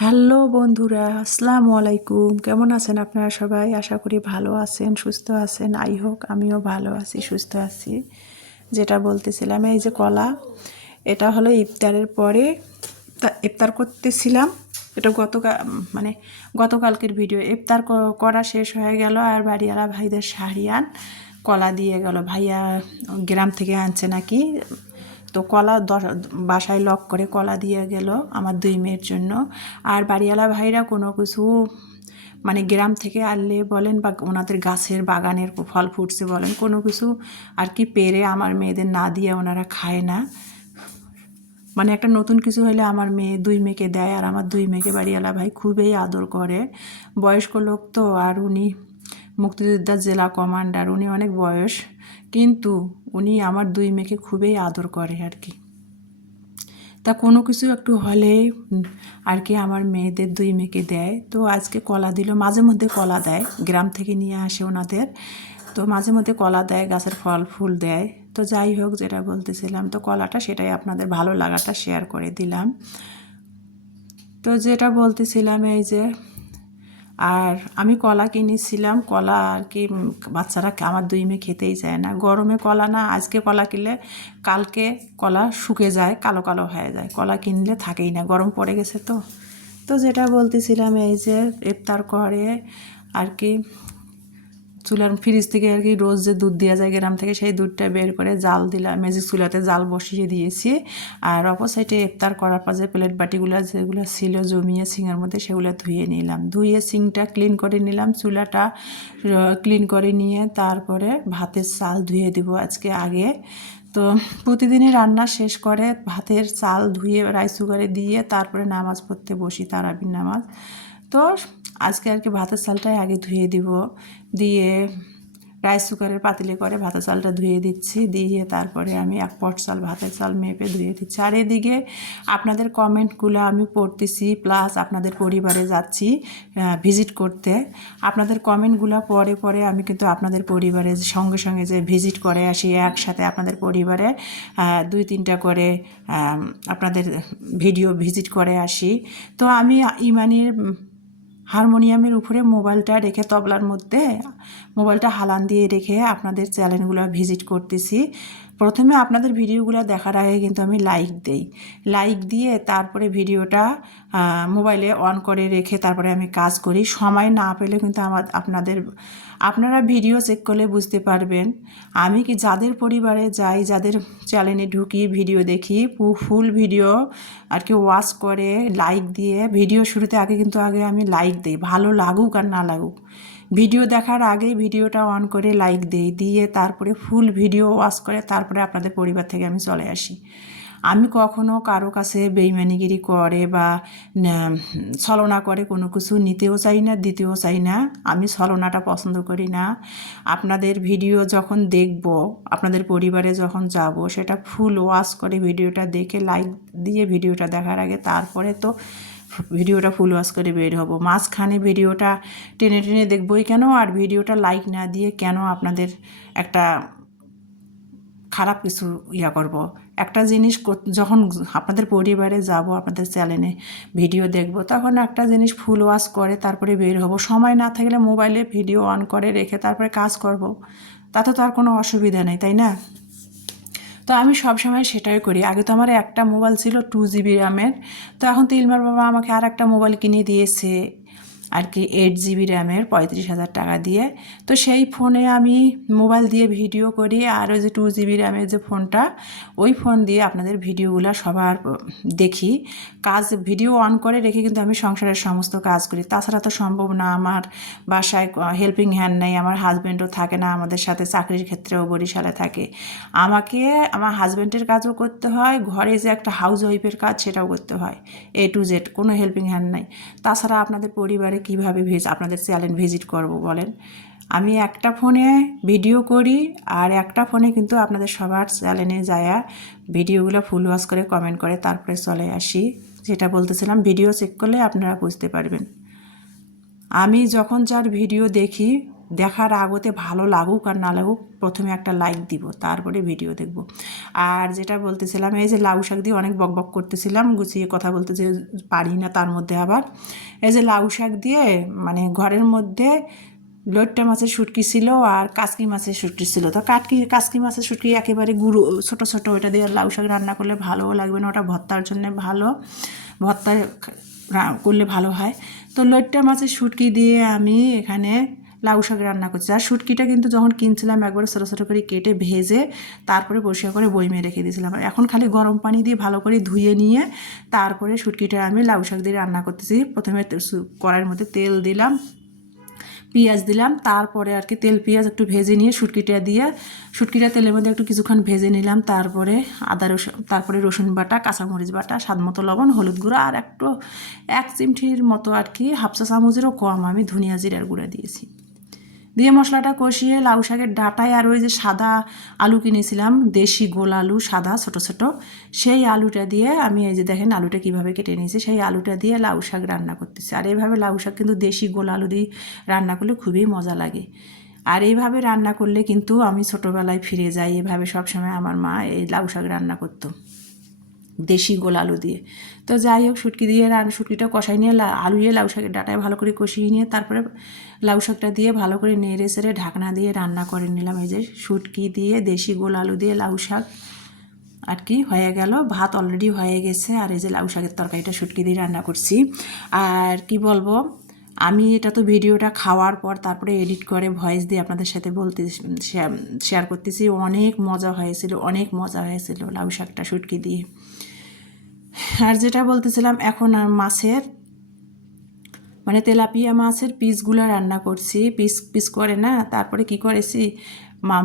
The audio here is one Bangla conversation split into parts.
হ্যালো বন্ধুরা, আসসালামু আলাইকুম। কেমন আছেন আপনারা সবাই? আশা করি ভালো আছেন, সুস্থ আছেন। আই হোক আমিও ভালো আছি, সুস্থ আছি। যেটা বলতেছিলাম, এই যে কলা, এটা হলো ইফতারের পরে ইফতার করতেছিলাম। এটা মানে গতকালকের ভিডিও। ইফতার করা শেষ হয়ে গেল আর বাড়িওয়ালা ভাইদের শাড়িয়ান কলা দিয়ে গেল। ভাইয়া গ্রাম থেকে আনছে নাকি, তো কলা বাসায় লক করে কলা দিয়ে গেল আমার দুই মেয়ের জন্য। আর বাড়িওয়ালা ভাইরা কোনো কিছু মানে গ্রাম থেকে আনলে বলেন বা ওনাদের গাছের বাগানের ফল ফুটছে বলেন, কোনো কিছু আর কি পেরে আমার মেয়েদের না দিয়ে ওনারা খায় না। মানে একটা নতুন কিছু হলে আমার দুই মেয়েকে দেয়, আর আমার দুই মেয়েকে বাড়িওয়ালা ভাই খুবই আদর করে। বয়স্ক লোক তো, আর উনি মুক্তিযোদ্ধা জেলা কমান্ডার, উনি অনেক বয়স, কিন্তু উনি আমার দুই মেয়েকে খুবই আদর করে আর কি। তা কোনো কিছু একটু হলেই আর কি আমার মেয়েদের দুই মেয়েকে দেয়। তো আজকে কলা দিল, মাঝে মধ্যে কলা দেয়, গ্রাম থেকে নিয়ে আসে ওনাদের, তো মাঝে মধ্যে কলা দেয়, গাছের ফল ফুল দেয়। তো যাই হোক, যেটা বলতেছিলাম, তো কলাটা সেটাই আপনাদের ভালো লাগাটা শেয়ার করে দিলাম। তো যেটা বলতেছিলাম, এই যে আর আমি কলা কিনেছিলাম, কলা আর কি বাচ্চারা আমার দুই মেয়ে খেতেই চায় না। গরমে কলা না, আজকে কলা কিনলে কালকে কলা শুকে যায়, কালো কালো হয়ে যায়, কলা কিনলে থাকেই না, গরম পড়ে গেছে তো। তো যেটা বলতেছিলাম, এই যে ইফতার করে আর কি চুলার ফ্রিজ থেকে আর কি রোজ যে দুধ দেওয়া যায় গ্রাম থেকে, সেই দুধটা বের করে জাল দিলাম, ম্যাজিক চুলাতে জাল বসিয়ে দিয়েছি। আর অপর সাইডে ইফতার করার পর যে প্লেট বাটিগুলো যেগুলো ছিল জমিয়ে সিঙের মধ্যে, সেগুলো ধুয়ে নিলাম, ধুয়ে সিংটা ক্লিন করে নিলাম, চুলাটা ক্লিন করে নিয়ে তারপরে ভাতের চাল ধুয়ে দিব আজকে আগে। তো প্রতিদিনই রান্না শেষ করে ভাতের চাল ধুয়ে রাইস কুকারে দিয়ে তারপরে নামাজ পড়তে বসি, তারাবির নামাজ। তো আজকে আর কি ভাতের চালটাই আগে ধুয়ে দিব, দিয়ে রাইস কুকারের পাতিলে করে ভাতের চালটা ধুয়ে দিচ্ছি, দিয়ে তারপরে আমি এক পট চাল ভাতের চাল মেপে ধুয়ে দিচ্ছি। আর এদিকে আপনাদের কমেন্টগুলো আমি পড়তেছি, প্লাস আপনাদের পরিবারে যাচ্ছি ভিজিট করতে। আপনাদের কমেন্টগুলো পরে পরে আমি কিন্তু আপনাদের পরিবারের সঙ্গে সঙ্গে যে ভিজিট করে আসি, একসাথে আপনাদের পরিবারে দুই তিনটা করে আপনাদের ভিডিও ভিজিট করে আসি। তো আমি ইমানির হারমোনিয়ামের উপরে মোবাইলটা রেখে, তবলার মধ্যে মোবাইলটা হালান দিয়ে রেখে আপনাদের চ্যানেলগুলো ভিজিট করতেছি। প্রথমে আপনাদের ভিডিওগুলো দেখার আগে কিন্তু আমি লাইক দেই, লাইক দিয়ে তারপরে ভিডিওটা মোবাইলে অন করে রেখে তারপরে আমি কাজ করি। সময় না পেলে কিন্তু আপনারা ভিডিও চেক করলে বুঝতে পারবেন আমি কি যাদের পরিবারে যাই, যাদের চ্যানেলে ঢুকি, ভিডিও দেখি, ফুল ভিডিও আর কি ওয়াচ করে লাইক দিয়ে, ভিডিও শুরুতে আগে আমি লাইক দিই, ভালো লাগুক আর না লাগুক, ভিডিও দেখার আগে ভিডিওটা অন করে লাইক দিই, দিয়ে তারপরে ফুল ভিডিও ওয়াচ করে তারপরে আপনাদের পরিবার থেকে আমি চলে আসি। আমি কখনো কারো কাছে বেইমানিগিরি করে বা ছলনা করে কোনো কিছু নিতেও চাই না, দিতেও চাই না। আমি ছলনাটা পছন্দ করি না। আপনাদের ভিডিও যখন দেখব, আপনাদের পরিবারে যখন যাব, সেটা ফুল ওয়াচ করে ভিডিওটা দেখে লাইক দিয়ে ভিডিওটা দেখার আগে তারপরে তো ভিডিওটা ফুল ওয়াচ করে বের হব। মাঝখানে ভিডিওটা টেনে টেনে দেখবই কেন, আর ভিডিওটা লাইক না দিয়ে কেন আপনাদের একটা খারাপ কিছু করব। একটা জিনিস যখন আপনাদের পরিবারে যাব, আপনাদের চ্যানেলে ভিডিও দেখব, তখন একটা জিনিস ফুল ওয়াচ করে তারপরে বের হব। সময় না থাকলে মোবাইলে ভিডিও অন করে রেখে তারপরে কাজ করব, তাতে তো আর কোনো অসুবিধা নেই, তাই না? তো আমি সবসময় সেটাই করি। আগে তো আমার একটা মোবাইল ছিল 2 GB র্যামের, তো এখন তো ইলমার বাবা আমাকে আর একটা মোবাইল কিনে দিয়েছে আর কি 8 GB র্যামের, 35,000 টাকা দিয়ে। তো সেই ফোনে আমি মোবাইল দিয়ে ভিডিও করি, আর ওই যে 2 GB র্যামের যে ফোনটা, ওই ফোন দিয়ে আপনাদের ভিডিওগুলো সবার দেখি। ভিডিও অন করে রেখে কিন্তু আমি সংসারের সমস্ত কাজ করি, তাছাড়া তো সম্ভব না। আমার বাসায় হেল্পিং হ্যান্ড নেই, আমার হাজব্যান্ডও থাকে না আমাদের সাথে, চাকরির ক্ষেত্রেও বরিশালে থাকে। আমাকে আমার হাজব্যান্ডের কাজও করতে হয়, ঘরে যে একটা হাউস ওয়াইফের কাজ সেটাও করতে হয়, A to Z, কোনো হেল্পিং হ্যান্ড নাই। তাছাড়া আপনাদের পরিবারে কীভাবে আপনাদের চ্যানেল ভিজিট করব বলেন? আমি একটা ফোনে ভিডিও করি, আর একটা ফোনে কিন্তু আপনাদের সবার চ্যানেলে যায়া ভিডিওগুলো ফুল ওয়াচ করে কমেন্ট করে তারপরে চলে আসি। যেটা বলতেছিলাম, ভিডিও চেক করলে আপনারা বুঝতে পারবেন। আমি যখন যার ভিডিও দেখি, দেখার আগতে ভালো লাগুক আর না লাগুক প্রথমে একটা লাইক দিব, তারপরে ভিডিও দেখব। আর যেটা বলতেছিলাম, এই যে লাউ শাক দিয়ে অনেক বকবক করতেছিলাম, গুছিয়ে কথা বলতে যে পারি না, তার মধ্যে আবার এই যে লাউ শাক দিয়ে মানে ঘরের মধ্যে লইট্টা মাছের শুটকি ছিল আর কাসকি মাছের শুটকি ছিল। তো কাসকি মাছের শুটকি একেবারে গুঁড়ো ছোটো ছোটো, ওইটা দিয়ে লাউ শাক রান্না করলে ভালোও লাগবে না, ওটা ভর্তার জন্য ভালো, ভর্তা করলে ভালো হয়। তো লইট্টা মাছের শুটকি দিয়ে আমি এখানে লাউ শাক রান্না করছি। আর শুটকিটা কিন্তু যখন কিনছিলাম একবারে ছোটো ছোটো করে কেটে ভেজে তারপরে পরিষ্কার করে বয়মে রেখে দিয়েছিলাম। এখন খালি গরম পানি দিয়ে ভালো করে ধুয়ে নিয়ে তারপরে শুটকিটা আমি লাউ শাক দিয়ে রান্না করতেছি। প্রথমে কড়াইয়ের মধ্যে তেল দিলাম, পেঁয়াজ দিলাম, তারপরে আর কি তেল পেঁয়াজ একটু ভেজে নিয়ে শুটকিটা তেলের মধ্যে একটু কিছুক্ষণ ভেজে নিলাম। তারপরে তারপরে রসুন বাটা, কাঁচামরিচ বাটা, স্বাদ মতো লবণ, হলুদ গুঁড়ো আর একটু 1 চিমটির মতো আর কি, হাফ চা চামচেরও কম আমি ধনিয়া জিরার গুঁড়া দিয়েছি। দিয়ে মশলাটা কষিয়ে লাউ শাকের ডাঁটায় আর ওই যে সাদা আলু কিনেছিলাম, দেশি গোল আলু সাদা ছোটো ছোটো, সেই আলুটা দিয়ে আমি এই যে দেখেন আলুটা কীভাবে কেটে নিয়েছি, সেই আলুটা দিয়ে লাউ শাক রান্না করতেছি। আর এইভাবে লাউ শাক কিন্তু দেশি গোল আলু দিয়ে রান্না করলে খুবই মজা লাগে। আর এইভাবে রান্না করলে কিন্তু আমি ছোটোবেলায় ফিরে যাই, এভাবে সবসময় আমার মা এই লাউ শাক রান্না করতো দেশি গোল আলু দিয়ে। তো যাই হোক, শুটকিটা কষাই নিয়ে আলু দিয়ে লাউ শাকের ডাঁটায় ভালো করে কষিয়ে নিয়ে তারপরে লাউ শাকটা দিয়ে ভালো করে নেড়ে সেড়ে ঢাকনা দিয়ে রান্না করে নিলাম। এই যে শুটকি দিয়ে দেশি গোল আলু দিয়ে লাউ শাক আর কি হয়ে গেল। ভাত অলরেডি হয়ে গেছে, আর এই যে লাউ শাকের তরকারিটা শুটকি দিয়ে রান্না করছি। আর কি বলবো, আমি এটা তো ভিডিওটা খাওয়ার পর তারপরে এডিট করে ভয়েস দিয়ে আপনাদের সাথে শেয়ার করতেছি। অনেক মজা হয়েছিল লাউ শাকটা শুটকি দিয়ে। আর যেটা বলতেছিলাম, এখন আর মাছের মানে তেলাপিয়া মাছের পিসগুলো রান্না করছি, পিস করে না, তারপরে কি করেছি,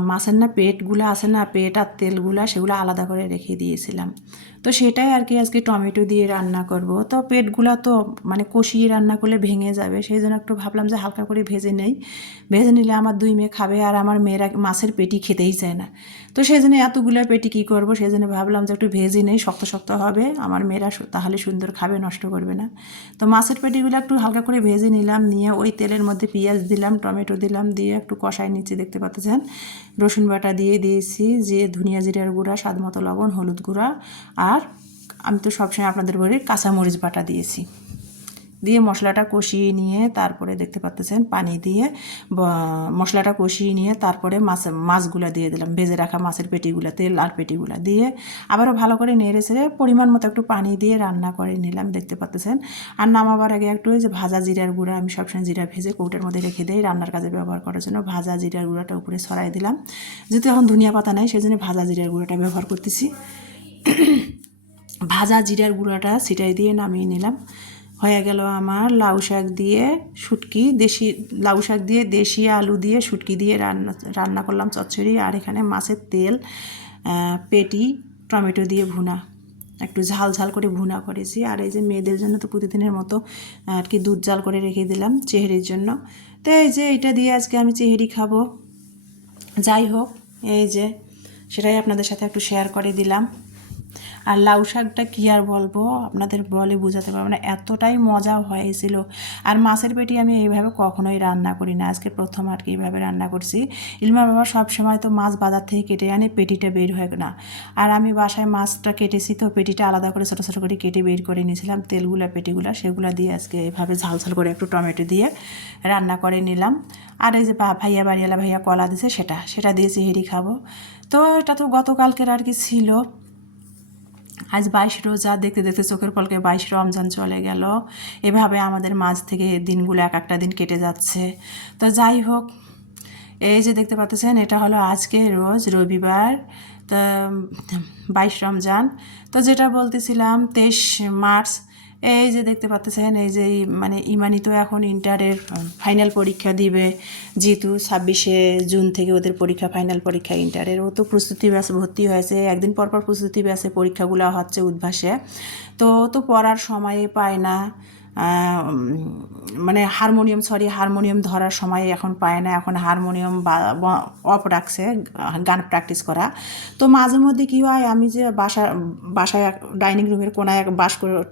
মাছের না পেটগুলো আছে না, পেট আর তেলগুলো সেগুলো আলাদা করে রেখে দিয়েছিলাম। তো সেটাই আর কি আজকে টমেটো দিয়ে রান্না করব। তো পেটগুলো তো মানে কষিয়ে রান্না করলে ভেঙে যাবে, সেই জন্য একটু ভাবলাম যে হালকা করে ভেজে নিলে আমার 2 মেয়ে খাবে, আর আমার মেয়েরা মাছের পেটি খেতেই চায় না। তো সেই জন্য এতগুলো পেটি কী করবো, সেই জন্য ভাবলাম যে একটু ভেজে নেই, শক্ত শক্ত হবে, আমার মেয়েরা তাহলে সুন্দর খাবে, নষ্ট করবে না। তো মাছের পেটিগুলো একটু হালকা করে ভেজে নিলাম, নিয়ে ওই তেলের মধ্যে পেঁয়াজ দিলাম, টমেটো দিলাম, দিয়ে একটু কষাই নিচ্ছি, দেখতে পাচ্ছেন রসুন বাটা দিয়ে দিয়েছি, যে ধনিয়া জিরার গুঁড়া, স্বাদ মতো লবণ, হলুদ গুঁড়া, আর আমি তো সবসময় আপনাদের বলি কাঁচামরিচ বাটা দিয়েছি। দিয়ে মশলাটা কষিয়ে নিয়ে তারপরে দেখতে পাচ্ছেন পানি দিয়ে মশলাটা কষিয়ে নিয়ে তারপরে মাছগুলো দিয়ে দিলাম, ভেজে রাখা মাছের পেটিগুলো, তেল আর পেটিগুলো দিয়ে আবারও ভালো করে নেড়ে ছেড়ে পরিমাণ মতো একটু পানি দিয়ে রান্না করে নিলাম, দেখতে পাচ্ছেন। আর নামাবার আগে একটু ওই যে ভাজা জিরার গুঁড়া, আমি সবসময় জিরা ভেজে কৌটার মধ্যে রেখে দিই রান্নার কাজে ব্যবহার করার জন্য, ভাজা জিরার গুঁড়াটা উপরে ছড়াই দিলাম। যেহেতু এখন ধনিয়া পাতা নাই, সেই জন্য ভাজা জিরার গুঁড়াটা ব্যবহার করতেছি। ভাজা জিরার গুঁড়াটা ছিটাই দিয়ে নামিয়ে নিলাম। হয়ে গেল আমার লাউ শাক দিয়ে দেশি আলু দিয়ে শুটকি দিয়ে রান্না করলাম চচ্চড়ি। আর এখানে মাছের তেল, পেটি, টমেটো দিয়ে ভুনা, একটু ঝাল ঝাল করে ভুনা করেছি। আর এই যে মেয়েদের জন্য তো প্রতিদিনের মতো আর কি দুধ জাল করে রেখে দিলাম চেহারির জন্য। তো এই যে এটা দিয়ে আজকে আমি চেহারি খাবো। যাই হোক, এই যে সেটাই আপনাদের সাথে একটু শেয়ার করে দিলাম। আর লাউ শাকটা কী আর বলবো, আপনাদের বলে বোঝাতে পারবো না, এতটাই মজা হয়েছিল। আর মাছের পেটি আমি এইভাবে কখনোই রান্না করি না, আজকে প্রথম আর কি এইভাবে রান্না করছি। ইলমা বাবা সব সময় তো মাছ বাজার থেকে কেটে আনে, পেটিটা বের হয় না। আর আমি বাসায় মাছটা কেটেছি, তো পেটিটা আলাদা করে ছোটো ছোটো করে কেটে বের করে নিয়েছিলাম, তেলগুলা পেটিগুলা সেগুলো দিয়ে আজকে এইভাবে ঝাল ঝাল করে একটু টমেটো দিয়ে রান্না করে নিলাম। আর এই যে বাড়িওয়ালা ভাইয়া কলা দিয়েছে, সেটা দিয়ে চেহারি খাবো। তো এটা তো গতকালকের আর কি ছিল। আজ 22 রোজা, দেখতে দেখতে চোখের পলকে 22 রমজান চলে গেল। এভাবে আমাদের মাঝ থেকে দিনগুলো এক একটা দিন কেটে যাচ্ছে। তো যাই হোক, এই যে দেখতে পাচ্ছেন এটা হলো আজকে রোজ রবিবার, তো 22 রমজান। তো যেটা বলতেছিলাম 23 মার্চ, এই যে দেখতে পাচ্ছেন এই যে মানে ইমানি তো এখন ইন্টারের ফাইনাল পরীক্ষা দিবে, যেহেতু 26শে জুন থেকে ওদের পরীক্ষা, ফাইনাল পরীক্ষা ইন্টারের। ও তো প্রস্তুতি ব্যাচে ভর্তি হয়েছে, একদিন পর পর প্রস্তুতি ব্যাচে পরীক্ষাগুলো হচ্ছে উদ্ভাসে। তো পড়ার সময়ে পায় না, মানে হারমোনিয়াম ধরার সময় এখন পায় না, এখন হারমোনিয়াম অফ রাখছে গান প্র্যাকটিস করা। তো মাঝে মধ্যে কী হয়, আমি যে বাসায় ডাইনিং রুমের কোনায়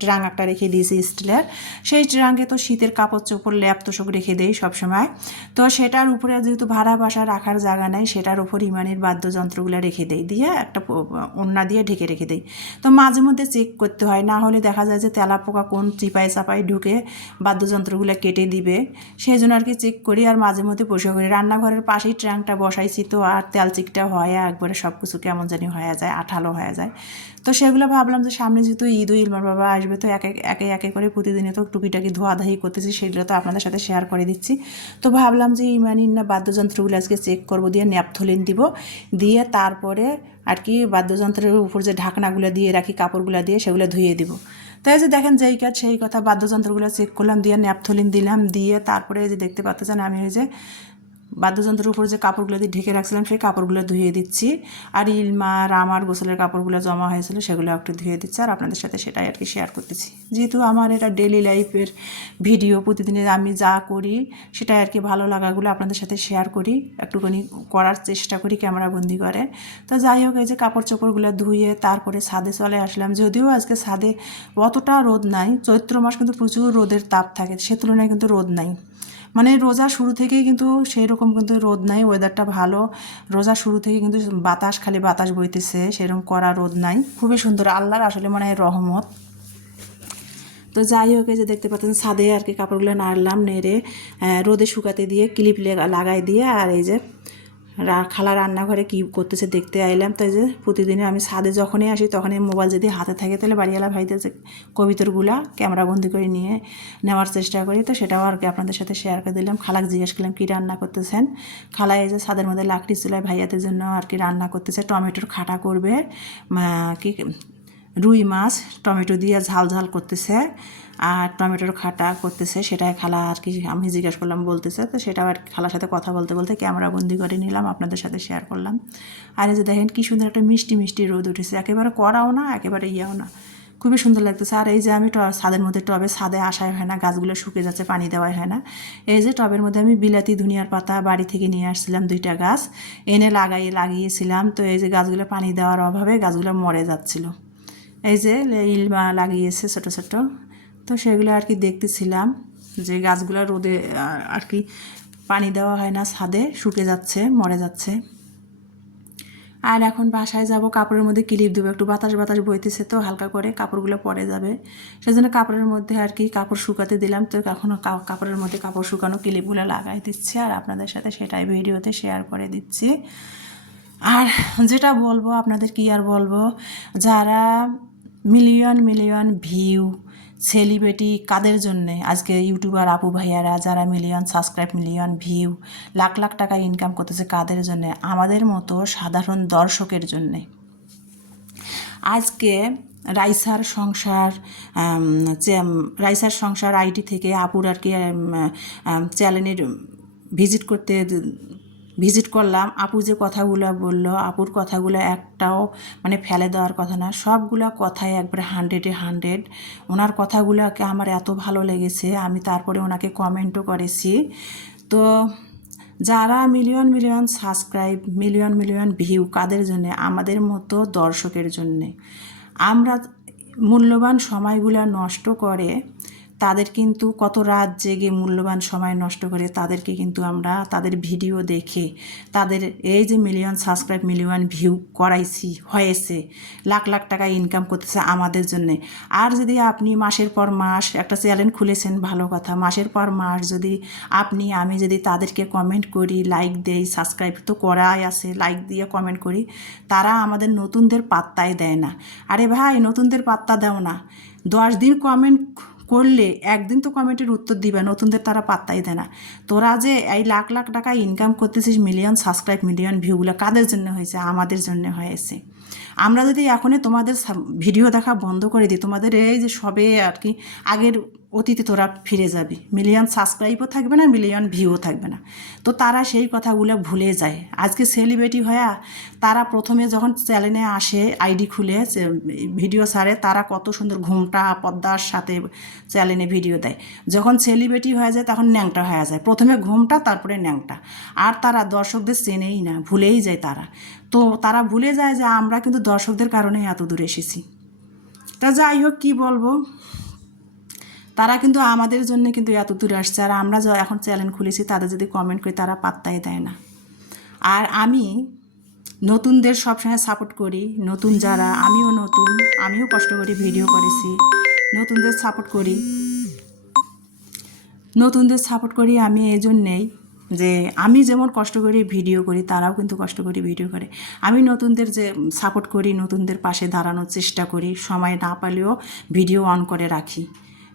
ট্রাঙ্ক একটা রেখে দিয়েছি স্টিলের, সেই ট্রাঙ্কে তো শীতের কাপড় চোপড় ল্যাপ তোষক রেখে দেই সবসময়। তো সেটার উপরে যেহেতু ভাড়া বাসা রাখার জায়গা নেই, সেটার উপর ইমানির বাদ্যযন্ত্রগুলো রেখে দেই, দিয়ে একটা ওড়না দিয়ে ঢেকে রেখে দেই। তো মাঝে মধ্যে চেক করতে হয়, না হলে দেখা যায় যে তেলাপোকা কোন চিপায় চাপায় ঢুকে বাদ্যযন্ত্রগুলো কেটে দিবে, সেই জন্য আর কি চেক করি। আর মাঝে মধ্যে বসে করি, রান্নাঘরের পাশেই ট্রাঙ্কটা বসাইছি, তো আর তেল চিকটা হয় একবারে সব কিছু কেমন জানি হয়ে যায়, আঠালো হয়ে যায়। তো সেগুলো ভাবলাম যে সামনে যেহেতু ঈদ ইলমার বাবা আসবে, তো একে একে করে প্রতিদিনে তো টুকিটাকি ধোয়াধাহি করতেছি, সেগুলো তো আপনাদের সাথে শেয়ার করে দিচ্ছি। তো ভাবলাম যে ইমানির না বাদ্যযন্ত্রগুলো আজকে চেক করবো, দিয়ে ন্যাপথলিন দিব, দিয়ে তারপরে আর কি বাদ্যযন্ত্রের উপর যে ঢাকনাগুলো দিয়ে রাখি কাপড়গুলো দিয়ে, সেগুলো ধুয়ে দিব। তাই যে দেখেন যেই কাজ সেই কথা, বাদ্যযন্ত্রগুলো চেক করলাম, দিয়ে ন্যাপথলিন দিলাম, দিয়ে তারপরে যে দেখতে পাচ্ছেন আমি ওই যে বাদ্যযন্ত্রের উপর যে কাপড়গুলো দিয়ে ঢেকে রাখছিলাম সেই কাপড়গুলো ধুয়ে দিচ্ছি। আর ইলমার আমার গোসলের কাপড়গুলো জমা হয়েছিল সেগুলো একটু ধুয়ে দিচ্ছি, আর আপনাদের সাথে সেটাই আর কি শেয়ার করতেছি। যেহেতু আমার এটা ডেইলি লাইফের ভিডিও, প্রতিদিনের আমি যা করি সেটাই আর কি ভালো লাগাগুলো আপনাদের সাথে শেয়ার করি, একটুখানি করার চেষ্টা করি ক্যামেরাবন্দি করে। তো যাই হোক, এই যে কাপড় চোপড়গুলো ধুয়ে তারপরে ছাদে চলে আসলাম। যদিও আজকে ছাদে অতটা রোদ নাই, চৈত্র মাস কিন্তু প্রচুর রোদের তাপ থাকে, সে তুলনায় কিন্তু রোদ নাই। মানে রোজা শুরু থেকেই কিন্তু সেই রকম কিন্তু রোদ নাই, ওয়েদারটা ভালো। রোজা শুরু থেকে কিন্তু খালি বাতাস বইতেছে, সেরকম কড়া রোদ নাই, খুবই সুন্দর, আল্লাহর আসলে মনে হয় রহমত। তো যাই হোক, এই যে দেখতে পাচ্ছেন ছাদে আর কি কাপড়গুলো নাড়লাম, নেড়ে রোদে শুকাতে দিয়ে ক্লিপ লাগাই দিয়ে, আর এই যে খালা রান্নাঘরে কী করতেছে দেখতে আইলাম। তো এই যে প্রতিদিনে আমি ছাদে যখনই আসি তখনই মোবাইল যদি হাতে থাকে, তাহলে বাড়িওয়ালা ভাইদের যে কবিতরগুলা ক্যামেরাবন্দি করে নেওয়ার চেষ্টা করি। তো সেটাও আর কি আপনাদের সাথে শেয়ার করে দিলাম। খালাকে জিজ্ঞেস করলাম কী রান্না করতেছেন। খালা এই যে ছাদের মধ্যে লাকড়ি চুলায় ভাইয়াদের জন্য আর কি রান্না করতেছে, টমেটোর খাটা করবে, কি রুই মাছ টমেটো দিয়ে ঝাল ঝাল করতেছে, আর টমেটোর খাটা করতেছে, সেটাই খালা আর কি আমি জিজ্ঞাসা করলাম বলতেছে। তো সেটাও আর খালার সাথে কথা বলতে বলতে ক্যামেরাবন্দি করে নিলাম, আপনাদের সাথে শেয়ার করলাম। আর এই যে দেখেন কী সুন্দর একটা মিষ্টি মিষ্টি রোদ উঠেছে, একেবারে কড়াও না একেবারে ইয়েও না, খুবই সুন্দর লাগতেছে। আর এই যে আমি ছাদের মধ্যে ছাদে আসাই হয় না, গাছগুলো শুকে যাচ্ছে, পানি দেওয়াই হয় না। এই যে টবের মধ্যে আমি বিলাতি ধনিয়ার পাতা বাড়ি থেকে নিয়ে আসছিলাম, 2টা গাছ এনে লাগিয়েছিলাম। তো এই যে গাছগুলো পানি দেওয়ার অভাবে গাছগুলো মরে যাচ্ছিলো, এই যে ইলমা লাগিয়েছে ছোটো ছোটো। তো সেগুলো আর কি দেখতেছিলাম যে গাছগুলো রোদে আর কি পানি দেওয়া হয় না, ছাদে শুকে যাচ্ছে, মরে যাচ্ছে। আর এখন বাসায় যাব, কাপড়ের মধ্যে ক্লিপ দেবো, একটু বাতাস বাতাস বইতেছে, তো হালকা করে কাপড়গুলো পরে যাবে, সেজন্য কাপড়ের মধ্যে আর কি কাপড় শুকাতে দিলাম। তো এখন কাপড়ের মধ্যে কাপড় শুকানো ক্লিপগুলো লাগাই দিচ্ছি, আর আপনাদের সাথে সেটাই ভিডিওতে শেয়ার করে দিচ্ছি। আর যেটা বলবো আপনাদের কি আর বলবো, যারা মিলিয়ন মিলিয়ন ভিউ সেলিব্রিটি কাদের জন্যে আজকে ইউটিউবার আপু ভাইয়ারা যারা million subscribe, million view, lakh lakh টাকা ইনকাম করতেছে, কাদের জন্যে? আমাদের মতো সাধারণ দর্শকের জন্যে। আজকে রাইসার সংসার আইটি থেকে আপুর আর কি চ্যানেলের ভিজিট করলাম। আপু যে কথাগুলো বললো, আপুর কথাগুলো একটাও মানে ফেলে দেওয়ার কথা না, সবগুলো কথাই একবারে 100-এ 100। ওনার কথাগুলোকে আমার এত ভালো লেগেছে, আমি তারপরে ওনাকে কমেন্টও করেছি। তো যারা million million subscribe, million million view কাদের জন্যে? আমাদের মতো দর্শকের জন্যে। আমরা মূল্যবান সময়গুলো নষ্ট করে তাদের কিন্তু কত রাত জেগে মূল্যবান সময় নষ্ট করে তাদেরকে কিন্তু আমরা তাদের ভিডিও দেখে তাদের এই যে মিলিয়ন সাবস্ক্রাইব, মিলিয়ন ভিউ হয়েছে, লাখ লাখ টাকা ইনকাম করতেছে আমাদের জন্যে। আর যদি আপনি মাসের পর মাস একটা চ্যানেল খুলেছেন, ভালো কথা, মাসের পর মাস যদি আমি যদি তাদেরকে কমেন্ট করি, লাইক দেই, সাবস্ক্রাইব তো করাই আছে, লাইক দিয়ে কমেন্ট করি, তারা আমাদের নতুনদের পাত্তাই দেয় না। আরে ভাই, নতুনদের পাত্তা দাও না, 10 দিন কমেন্ট করলে একদিন তো কমেন্টের উত্তর দিবে, নতুনদের তারা পাত্তাই দেয় না। তোরা যে এই লাখ লাখ টাকা ইনকাম করতেছিস, মিলিয়ন সাবস্ক্রাইব, মিলিয়ন ভিউগুলো কাদের জন্য হয়েছে? আমাদের জন্য হয়েছে। আমরা যদি এখনই তোমাদের ভিডিও দেখা বন্ধ করে দিই, তোমাদের এই যে সবে আর কি আগের অতীতে তোরা ফিরে যাবি, মিলিয়ন সাবস্ক্রাইবও থাকবে না, মিলিয়ন ভিউও থাকবে না। তো তারা সেই কথাগুলো ভুলে যায়। আজকে সেলিব্রিটি হয়ে তারা প্রথমে যখন চ্যানেলে আসে আইডি খুলে ভিডিও ছাড়ে, তারা কত সুন্দর ঘুমটা পদ্মার সাথে চ্যানেলে ভিডিও দেয়। যখন সেলিব্রিটি হয়ে যায় তখন ন্যাংটা হয়ে যায়, প্রথমে ঘুমটা তারপরে ন্যাংটা। আর তারা দর্শকদের চেনেই না, ভুলেই যায় তারা। তো তারা ভুলে যায় যে আমরা কিন্তু দর্শকদের কারণে এত দূর এসেছি। তা যাই হোক, কী বলবো, তারা কিন্তু আমাদের জন্য কিন্তু এত দূরে আসছে। আর আমরা এখন চ্যানেল খুলেছি, তাদের যদি কমেন্ট করি তারা পাত্তাই দেয় না। আর আমি নতুনদের সবসময় সাপোর্ট করি। নতুন যারা, আমিও কষ্ট করে ভিডিও করেছি, নতুনদের সাপোর্ট করি আমি এই জন্যেই যে আমি যেমন কষ্ট করে ভিডিও করি, তারাও কিন্তু কষ্ট করে ভিডিও করে। আমি নতুনদের যে সাপোর্ট করি, নতুনদের পাশে দাঁড়ানোর চেষ্টা করি, সময় না পালেও ভিডিও অন করে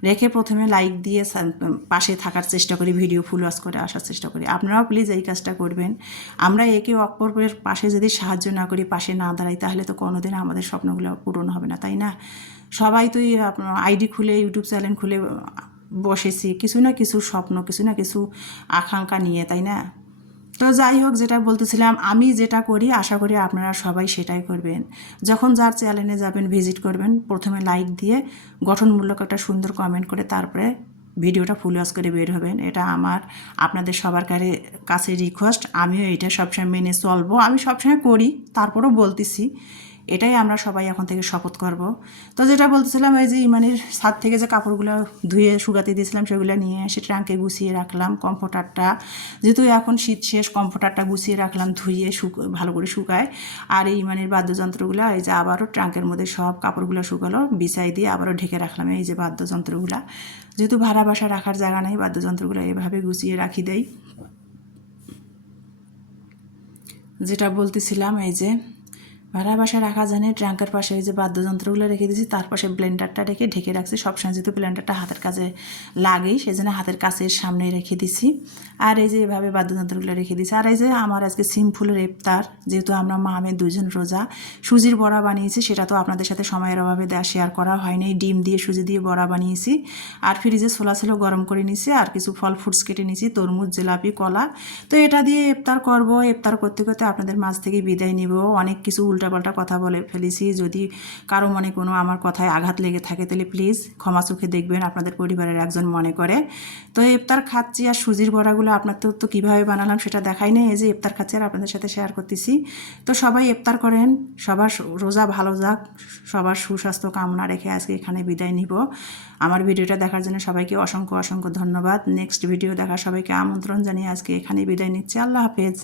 রেখে প্রথমে লাইক দিয়ে পাশে থাকার চেষ্টা করি, ভিডিও ফুল ওয়াচ করে আসার চেষ্টা করি। আপনারাও প্লিজ এই কাজটা করবেন। আমরা একে অপরের পাশে যদি সাহায্য না করি, পাশে না দাঁড়াই, তাহলে তো কোনোদিন আমাদের স্বপ্নগুলো পূরণ হবে না, তাই না? সবাই তো আইডি খুলে, ইউটিউব চ্যানেল খুলে বসেছি কিছু না কিছু স্বপ্ন, কিছু না কিছু আকাঙ্ক্ষা নিয়ে, তাই না? তো যাই হোক, যেটা বলতেছিলাম, আমি যেটা করি আশা করি আপনারা সবাই সেটাই করবেন। যখন যার চ্যানেলে যাবেন, ভিজিট করবেন, প্রথমে লাইক দিয়ে গঠনমূলক একটা সুন্দর কমেন্ট করে তারপরে ভিডিওটা ফুল ওয়াচ করে বের হবেন। এটা আমার আপনাদের সবার কাছে রিকোয়েস্ট। আমিও এটা সবসময় মেনে চলবো, আমি সবসময় করি, তারপরও বলতেছি। এটাই আমরা সবাই এখন থেকে শপথ করব। তো যেটা বলতেছিলাম, এই যে ইমানের ছাদ থেকে যে কাপড়গুলো ধুয়ে শুকাতে দিয়েছিলাম, সেগুলো নিয়ে এসে ট্রাঙ্কে গুছিয়ে রাখলাম। কমফোর্টারটা যেহেতু এখন শীত শেষ, কমফোর্টারটা গুছিয়ে রাখলাম, ধুয়ে ভালো করে শুকায়। আর এই ইমানের বাদ্যযন্ত্রগুলো এই যে আবারও ট্রাঙ্কের মধ্যে সব কাপড়গুলো শুকালো, বিছাই দিয়ে আবারও ঢেকে রাখলাম। এই যে বাদ্যযন্ত্রগুলো, যেহেতু ভাড়া বাসা রাখার জায়গা নেই, বাদ্যযন্ত্রগুলো এভাবে গুছিয়ে রাখি দেই। যেটা বলতেছিলাম, এই যে ভাড়া বাসায় রাখা জানে ট্রাঙ্কের পাশে এই যে বাদ্যযন্ত্রগুলো রেখে দিয়েছি, তার পাশে ব্লেন্ডারটা রেখে ঢেকে রাখছি। সবসময় যেহেতু ব্লেন্ডারটা হাতের কাছে লাগেই, সেই জন্য হাতের কাছের সামনে রেখে দিছি। আর এই যে এভাবে বাদ্যযন্ত্রগুলো রেখে দিছি। আর এই যে আমার আজকে সিম্পলের ইফতার, যেহেতু আমরা মা মেয়ে দুজন রোজা, সুজির বড়া বানিয়েছি। সেটা তো আপনাদের সাথে সময়ের অভাবে শেয়ার করা হয়নি। ডিম দিয়ে সুজি দিয়ে বড়া বানিয়েছি। আর ফ্রিজে ছোলা ছিল, গরম করে নিয়েছি। আর কিছু ফল ফ্রুটস কেটে নিয়েছি, তরমুজ, জিলাপি, কলা। তো এটা দিয়ে ইফতার করব। ইফতার করতে করতে আপনাদের মাঝ থেকে বিদায় নিব। অনেক কিছু উল্টাপাল্টা কথা বলে ফেলেছি। যদি কারো মনে কোনো আমার কথায় আঘাত লেগে থাকে, তাহলে প্লিজ ক্ষমা চোখে দেখবেন, আপনাদের পরিবারের একজন মনে করে। তো ইফতার খাচ্ছি। আর সুজির বড়াগুলো আপনাদের তো কীভাবে বানালাম সেটা দেখাই নেই। এই যে ইফতার খাচ্ছি আর আপনাদের সাথে শেয়ার করতেছি। তো সবাই ইফতার করেন, সবার রোজা ভালো যাক, সবার সুস্বাস্থ্য কামনা রেখে আজকে এখানে বিদায় নিব। আমার ভিডিওটা দেখার জন্য সবাইকে অসংখ্য অসংখ্য ধন্যবাদ। নেক্সট ভিডিও দেখার সবাইকে আমন্ত্রণ জানিয়ে আজকে এখানে বিদায় নিচ্ছি। আল্লাহ হাফেজ।